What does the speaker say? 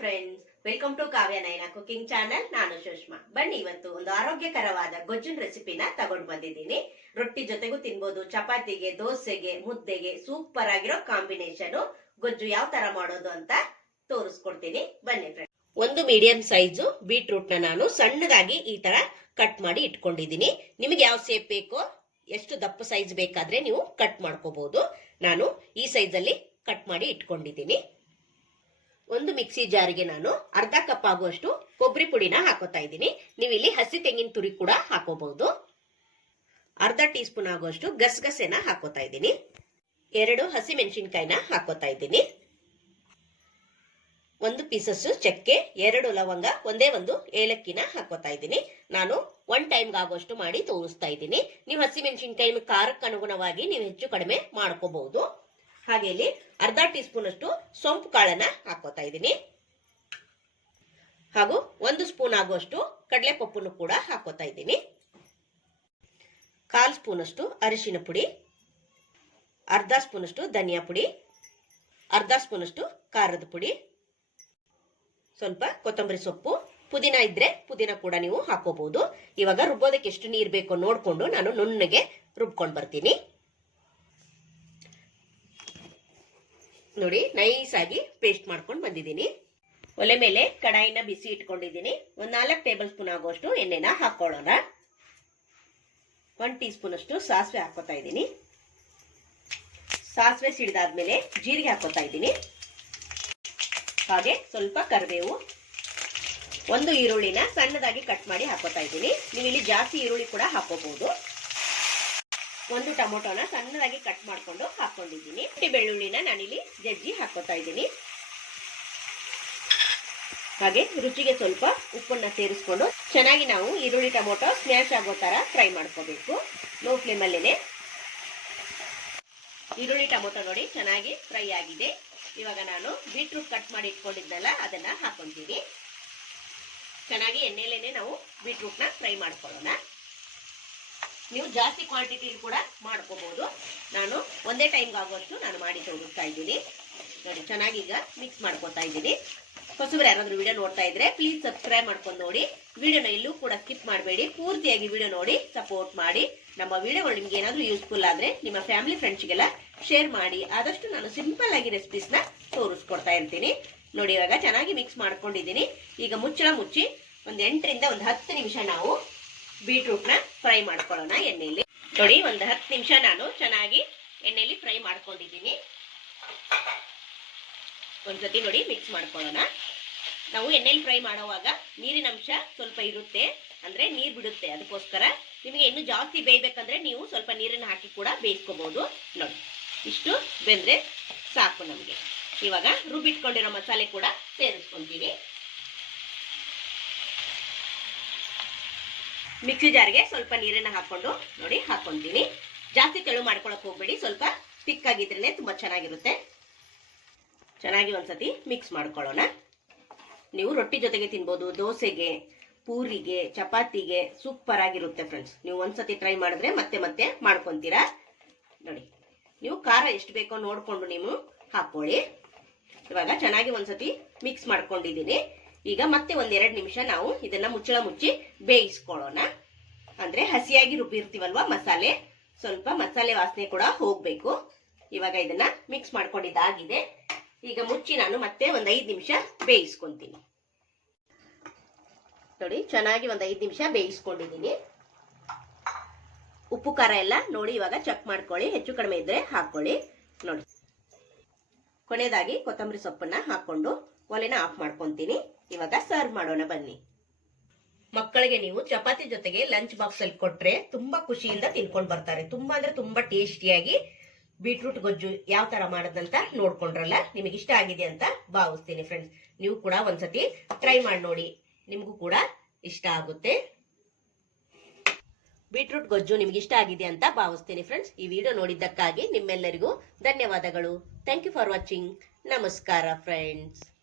Friends welcome to Kavya Nayana cooking channel ನಾನು ಸುಷ್ಮಾ. ಬನ್ನಿ ಇವತ್ತು ಒಂದು ಆರೋಗ್ಯಕರವಾದ ಗೊಜ್ಜಿನ ರೆಸಿಪಿನ ತಗೊಂಡು ಬಂದಿದ್ದೀನಿ. ರೊಟ್ಟಿ ಜೊತೆಗೂ ತಿನ್ಬೋದು. ಚಪಾತಿಗೆ, ದೋಸೆಗೆ, ಮುದ್ದೆಗೆ ಸೂಪರ್ ಆಗಿರೋ ಕಾಂಬಿನೇಷನ್ ಗೊಜ್ಜು ಯಾವ ತರ ಮಾಡೋದು ಅಂತ ತೋರಿಸ್ಕೊಡ್ತೀನಿ. ಬನ್ನಿ ಫ್ರೆಂಡ್ಸ್ ಒಂದು ಮೀಡಿಯಂ ಸೈಜು ಬೀಟ್ರೂಟ್ನ ನಾನು ಸಣ್ಣದಾಗಿ ಈ ತರ ಕಟ್ ಮಾಡಿ ಇಟ್ಕೊಂಡಿದ್ದೀನಿ. ನಿಮಗೆ ಯಾವ ಸೇಪ್ ಬೇಕೋ ಎಷ್ಟು ದಪ್ಪ ಸೈಜ್ ಬೇಕಾದ್ರೆ ನೀವು ಕಟ್ ಮಾಡ್ಕೋಬಹುದು ನಾನು ಈ ಸೈಜ್ ಅಲ್ಲಿ ಕಟ್ ಮಾಡಿ ಇಟ್ಕೊಂಡಿದ್ದೀನಿ. ಒಂದು ಮಿಕ್ಸಿ ಜಾರಿಗೆ ನಾನು ಅರ್ಧ ಕಪ್ ಆಗುವಷ್ಟು ಕೊಬ್ಬರಿ ಪುಡಿನ ಹಾಕೋತಾ ಇದ್ದೀನಿ. ನೀವು ಇಲ್ಲಿ ಹಸಿ ತೆಂಗಿನ ತುರಿ ಕೂಡ ಹಾಕೋಬಹುದು. ಅರ್ಧ ಟೀ ಸ್ಪೂನ್ ಆಗುವಷ್ಟು ಗಸಗಸೆನ ಹಾಕೋತಾ ಇದ್ದೀನಿ. ಎರಡು ಹಸಿ ಮೆಣಸಿನ್ಕಾಯಿನ ಹಾಕೋತಾ ಇದ್ದೀನಿ. ಒಂದು ಪೀಸಸ್ ಚಕ್ಕೆ, ಎರಡು ಲವಂಗ, ಒಂದೇ ಒಂದು ಏಲಕ್ಕಿನ ಹಾಕೋತಾ ಇದ್ದೀನಿ. ನಾನು ಒನ್ ಟೈಮ್ಗೆ ಆಗುವಷ್ಟು ಮಾಡಿ ತೋರಿಸ್ತಾ ಇದ್ದೀನಿ. ನೀವು ಹಸಿ ಮೆಣಸಿನ್ಕಾಯಿ ಖಾರಕ್ಕೆ ಅನುಗುಣವಾಗಿ ನೀವು ಹೆಚ್ಚು ಕಡಿಮೆ ಮಾಡ್ಕೋಬಹುದು. ಹಾಗೆ ಇಲ್ಲಿ ಅರ್ಧ ಟೀ ಸ್ಪೂನ್ ಅಷ್ಟು ಸೊಂಪು ಕಾಳನ್ನ ಹಾಕೋತಾ ಇದ್ದೀನಿ. ಹಾಗೂ ಒಂದು ಸ್ಪೂನ್ ಆಗುವಷ್ಟು ಕಡಲೆ ಪಪ್ಪನ್ನು ಕೂಡ ಹಾಕೋತಾ ಇದ್ದೀನಿ. ಕಾಲ್ ಸ್ಪೂನ್ ಅಷ್ಟು ಅರಿಶಿನ ಪುಡಿ, ಅರ್ಧ ಸ್ಪೂನ್ ಅಷ್ಟು ಧನಿಯಾ ಪುಡಿ, ಅರ್ಧ ಸ್ಪೂನ್ ಅಷ್ಟು ಖಾರದ ಪುಡಿ, ಸ್ವಲ್ಪ ಕೊತ್ತಂಬರಿ ಸೊಪ್ಪು, ಪುದೀನ ಇದ್ರೆ ಪುದೀನ ಕೂಡ ನೀವು ಹಾಕೋಬಹುದು. ಇವಾಗ ರುಬ್ಬೋದಕ್ಕೆ ಎಷ್ಟು ನೀರು ಬೇಕೋ ನೋಡ್ಕೊಂಡು ನಾನು ನುಣ್ಣಗೆ ರುಬ್ಕೊಂಡು ಬರ್ತೀನಿ. ನೋಡಿ ನೈಸ್ ಆಗಿ ಪೇಸ್ಟ್ ಮಾಡ್ಕೊಂಡು ಬಂದಿದ್ದೀನಿ. ಒಲೆ ಮೇಲೆ ಕಡಾಯಿನ ಬಿಸಿ ಇಟ್ಕೊಂಡಿದ್ದೀನಿ. ಒಂದ್ ನಾಲ್ಕು ಟೇಬಲ್ ಸ್ಪೂನ್ ಆಗುವಷ್ಟು ಎಣ್ಣೆನ ಹಾಕೊಳ್ಳೋಣ ಒನ್ ಟೀ ಸ್ಪೂನ್ ಅಷ್ಟು ಸಾಸಿವೆ ಹಾಕೋತಾ ಇದ್ದೀನಿ. ಸಾಸಿವೆ ಸಿಡಿದಾದ್ಮೇಲೆ ಜೀರಿಗೆ ಹಾಕೋತಾ ಇದ್ದೀನಿ. ಹಾಗೆ ಸ್ವಲ್ಪ ಕರಿಬೇವು. ಒಂದು ಈರುಳ್ಳಿನ ಸಣ್ಣದಾಗಿ ಕಟ್ ಮಾಡಿ ಹಾಕೋತಾ ಇದ್ದೀನಿ. ನೀವು ಇಲ್ಲಿ ಜಾಸ್ತಿ ಈರುಳ್ಳಿ ಕೂಡ ಹಾಕೋಬಹುದು ಒಂದು ಟೊಮೊಟೊನ ಸಣ್ಣದಾಗಿ ಕಟ್ ಮಾಡ್ಕೊಂಡು ಹಾಕೊಂಡಿದ್ದೀನಿ. ಹುಟ್ಟಿ ಬೆಳ್ಳುಳ್ಳಿನ ನಾನಿಲ್ಲಿ ಜಜ್ಜಿ ಹಾಕೋತಾ ಇದ್ದೀನಿ. ಹಾಗೆ ರುಚಿಗೆ ಸ್ವಲ್ಪ ಉಪ್ಪನ್ನ ಸೇರಿಸ್ಕೊಂಡು ಚೆನ್ನಾಗಿ ನಾವು ಈರುಳ್ಳಿ, ಟೊಮೊಟೊ ಸ್ಮ್ಯಾಶ್ ಆಗೋ ತರ ಫ್ರೈ ಮಾಡ್ಕೋಬೇಕು. ಲೋ ಫ್ಲೇಮಲ್ಲೇನೆ. ಈರುಳ್ಳಿ, ಟೊಮೊಟೊ ನೋಡಿ ಚೆನ್ನಾಗಿ ಫ್ರೈ ಆಗಿದೆ. ಇವಾಗ ನಾನು ಬೀಟ್ರೂಟ್ ಕಟ್ ಮಾಡಿ ಇಟ್ಕೊಂಡಿದ್ನಲ್ಲ, ಅದನ್ನ ಹಾಕೊಂತೀನಿ. ಚೆನ್ನಾಗಿ ಎಣ್ಣೆಲೇನೆ ನಾವು ಬೀಟ್ರೂಟ್ನ ಫ್ರೈ ಮಾಡ್ಕೊಳ್ಳೋಣ. ನೀವು ಜಾಸ್ತಿ ಕ್ವಾಂಟಿಟಿಲಿ ಕೂಡ ಮಾಡ್ಕೋಬಹುದು ನಾನು ಒಂದೇ ಟೈಮ್ಗೆ ಆಗುವಷ್ಟು ನಾನು ಮಾಡಿ ತೋರಿಸ್ತಾ ಇದ್ದೀನಿ. ನೋಡಿ, ಚೆನ್ನಾಗಿ ಈಗ ಮಿಕ್ಸ್ ಮಾಡ್ಕೊತಾ ಇದ್ದೀನಿ. ಹೊಸಬ್ರು ಯಾರಾದ್ರೂ ವಿಡಿಯೋ ನೋಡ್ತಾ ಇದ್ರೆ ಪ್ಲೀಸ್ ಸಬ್ಸ್ಕ್ರೈಬ್ ಮಾಡ್ಕೊಂಡು ನೋಡಿ. ವಿಡಿಯೋನ ಎಲ್ಲೂ ಕೂಡ ಸ್ಕಿಪ್ ಮಾಡಬೇಡಿ. ಪೂರ್ತಿಯಾಗಿ ವಿಡಿಯೋ ನೋಡಿ ಸಪೋರ್ಟ್ ಮಾಡಿ. ನಮ್ಮ ವಿಡಿಯೋಗಳು ನಿಮ್ಗೆ ಏನಾದರೂ ಯೂಸ್ಫುಲ್ ಆದ್ರೆ ನಿಮ್ಮ ಫ್ಯಾಮಿಲಿ ಫ್ರೆಂಡ್ಸ್ಗೆಲ್ಲ ಶೇರ್ ಮಾಡಿ. ಆದಷ್ಟು ನಾನು ಸಿಂಪಲ್ ಆಗಿ ರೆಸಿಪೀಸ್ನ ತೋರಿಸ್ಕೊಡ್ತಾ ಇರ್ತೀನಿ. ನೋಡಿ, ಇವಾಗ ಚೆನ್ನಾಗಿ ಮಿಕ್ಸ್ ಮಾಡ್ಕೊಂಡಿದ್ದೀನಿ. ಈಗ ಮುಚ್ಚಳ ಮುಚ್ಚಿ ಒಂದ್ ಎಂಟರಿಂದ ಒಂದು ಹತ್ತು ನಿಮಿಷ ನಾವು ಬೀಟ್ರೂಟ್ನ ಫ್ರೈ ಮಾಡ್ಕೊಳ್ಳೋಣ ಎಣ್ಣೆಯಲ್ಲಿ ನೋಡಿ, ಒಂದು ಹತ್ತು ನಿಮಿಷ ನಾನು ಚೆನ್ನಾಗಿ ಎಣ್ಣೆಯಲ್ಲಿ ಫ್ರೈ ಮಾಡ್ಕೊಂಡಿದ್ದೀನಿ. ಒಂದ್ಸತಿ ನೋಡಿ, ಮಿಕ್ಸ್ ಮಾಡ್ಕೊಳ್ಳೋಣ. ನಾವು ಎಣ್ಣೆಲಿ ಫ್ರೈ ಮಾಡುವಾಗ ನೀರಿನ ಅಂಶ ಸ್ವಲ್ಪ ಇರುತ್ತೆ. ಅಂದ್ರೆ ನೀರ್ ಬಿಡುತ್ತೆ, ಅದಕ್ಕೋಸ್ಕರ ನಿಮಗೆ ಇನ್ನು ಜಾಸ್ತಿ ಬೇಯ್ಬೇಕಂದ್ರೆ ನೀವು ಸ್ವಲ್ಪ ನೀರನ್ನ ಹಾಕಿ ಕೂಡ ಬೇಯಿಸ್ಕೋಬಹುದು ನೋಡಿ, ಇಷ್ಟು ಬೆಂದ್ರೆ ಸಾಕು ನಮಗೆ. ಇವಾಗ ರುಬ್ಬಿಟ್ಕೊಂಡಿರೋ ಮಸಾಲೆ ಕೂಡ ಸೇರಿಸ್ಕೊಂತೀವಿ. ಮಿಕ್ಸಿ ಜಾರ್ಗೆ ಸ್ವಲ್ಪ ನೀರನ್ನ ಹಾಕೊಂಡು ನೋಡಿ ಹಾಕೊಂತೀನಿ. ಜಾಸ್ತಿ ತೆಳು ಮಾಡ್ಕೊಳಕ್ ಹೋಗ್ಬೇಡಿ. ಸ್ವಲ್ಪ ತಿಕ್ ಆಗಿದ್ರೇನೆ ತುಂಬಾ ಚೆನ್ನಾಗಿರುತ್ತೆ. ಚೆನ್ನಾಗಿ ಒಂದ್ಸತಿ ಮಿಕ್ಸ್ ಮಾಡ್ಕೊಳ್ಳೋಣ. ನೀವು ರೊಟ್ಟಿ ಜೊತೆಗೆ ತಿನ್ಬೋದು, ದೋಸೆಗೆ, ಪೂರಿಗೆ, ಚಪಾತಿಗೆ ಸೂಪರ್ ಆಗಿರುತ್ತೆ ಫ್ರೆಂಡ್ಸ್ ನೀವು ಒಂದ್ಸತಿ ಟ್ರೈ ಮಾಡಿದ್ರೆ ಮತ್ತೆ ಮತ್ತೆ ಮಾಡ್ಕೊಂತೀರಾ? ನೋಡಿ, ನೀವು ಖಾರ ಎಷ್ಟು ಬೇಕೋ ನೋಡ್ಕೊಂಡು ನೀವು ಹಾಕೊಳ್ಳಿ. ಇವಾಗ ಚೆನ್ನಾಗಿ ಒಂದ್ಸತಿ ಮಿಕ್ಸ್ ಮಾಡ್ಕೊಂಡಿದ್ದೀನಿ. ಈಗ ಮತ್ತೆ ಒಂದೆರಡು ನಿಮಿಷ ನಾವು ಇದನ್ನ ಮುಚ್ಚಳ ಮುಚ್ಚಿ ಬೇಯಿಸ್ಕೊಳ್ಳೋಣ. ಅಂದ್ರೆ ಹಸಿಯಾಗಿ ರುಬ್ಬಿರ್ತೀವಲ್ವಾ ಮಸಾಲೆ? ಸ್ವಲ್ಪ ಮಸಾಲೆ ವಾಸನೆ ಕೂಡ ಹೋಗ್ಬೇಕು. ಇವಾಗ ಇದನ್ನ ಮಿಕ್ಸ್ ಮಾಡ್ಕೊಂಡಿದ್ದಾಗಿದೆ ಈಗ ಮುಚ್ಚಿ ನಾನು ಮತ್ತೆ ಒಂದ್ ಐದು ನಿಮಿಷ ಬೇಯಿಸ್ಕೊಂತೀನಿ. ನೋಡಿ, ಚೆನ್ನಾಗಿ ಒಂದ್ ಐದು ನಿಮಿಷ ಬೇಯಿಸ್ಕೊಂಡಿದ್ದೀನಿ. ಉಪ್ಪು, ಖಾರ ಎಲ್ಲ ನೋಡಿ ಇವಾಗ ಚೆಕ್ ಮಾಡ್ಕೊಳ್ಳಿ. ಹೆಚ್ಚು ಕಡಿಮೆ ಇದ್ರೆ ಹಾಕೊಳ್ಳಿ. ನೋಡಿ. ಕೊನೆಯದಾಗಿ ಕೊತ್ತಂಬರಿ ಸೊಪ್ಪನ್ನ ಹಾಕೊಂಡು ಒಲೆನ ಆಫ್ ಮಾಡ್ಕೊಂತೀನಿ. ಇವಾಗ ಸರ್ವ್ ಮಾಡೋಣ ಬನ್ನಿ. ಮಕ್ಕಳಿಗೆ ನೀವು ಚಪಾತಿ ಜೊತೆಗೆ ಲಂಚ್ ಬಾಕ್ಸ್ ಅಲ್ಲಿ ಕೊಟ್ರೆ ತುಂಬಾ ಖುಷಿಯಿಂದ ತಿನ್ಕೊಂಡ್ ಬರ್ತಾರೆ. ತುಂಬಾ ಅಂದ್ರೆ ತುಂಬಾ ಟೇಸ್ಟಿಯಾಗಿ ಬೀಟ್ರೂಟ್ ಗೊಜ್ಜು ಯಾವ ತರ ಮಾಡೋದಂತ ನೋಡ್ಕೊಂಡ್ರಲ್ಲ? ನಿಮಗೆ ಇಷ್ಟ ಆಗಿದೆ ಅಂತ ಭಾವಿಸ್ತೀನಿ ಫ್ರೆಂಡ್ಸ್ ನೀವು ಕೂಡ ಒಂದ್ಸತಿ ಟ್ರೈ ಮಾಡಿ ನೋಡಿ. ನಿಮಗೂ ಕೂಡ ಇಷ್ಟ ಆಗುತ್ತೆ. ಬೀಟ್ರೂಟ್ ಗೊಜ್ಜು ನಿಮ್ಗೆ ಇಷ್ಟ ಆಗಿದೆ ಅಂತ ಭಾವಿಸ್ತೀನಿ ಫ್ರೆಂಡ್ಸ್ ಈ ವಿಡಿಯೋ ನೋಡಿದ್ದಕ್ಕಾಗಿ ನಿಮ್ಮೆಲ್ಲರಿಗೂ ಧನ್ಯವಾದಗಳು. ಥ್ಯಾಂಕ್ ಯು ಫಾರ್ ವಾಚಿಂಗ್ ನಮಸ್ಕಾರ ಫ್ರೆಂಡ್ಸ್